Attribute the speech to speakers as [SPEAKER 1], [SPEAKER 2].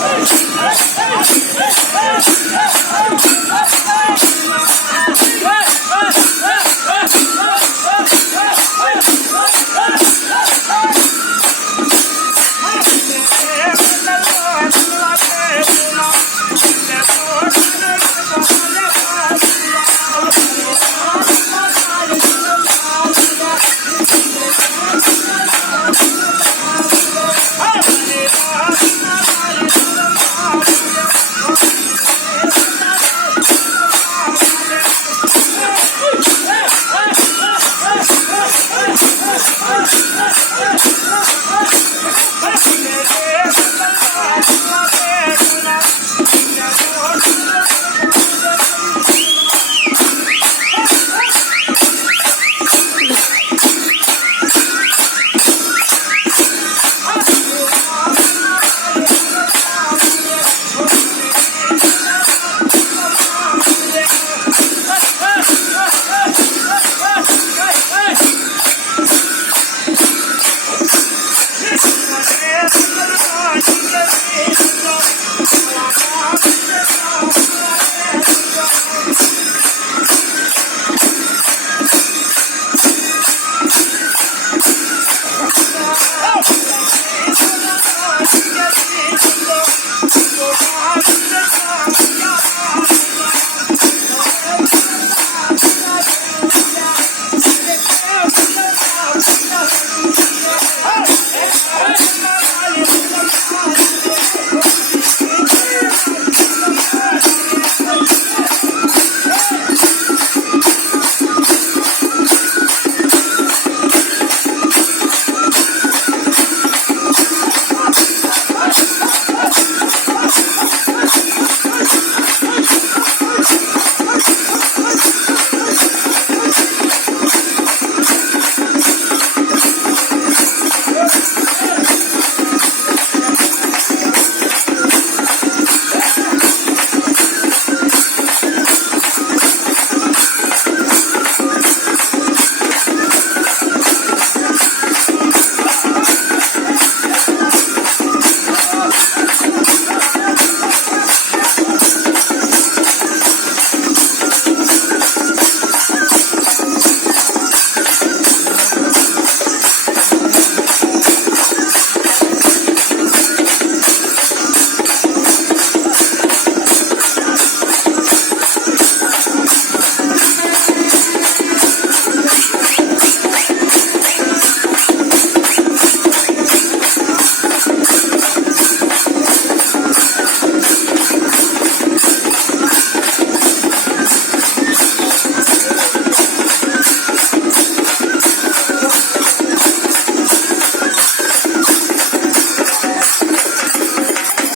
[SPEAKER 1] Peace.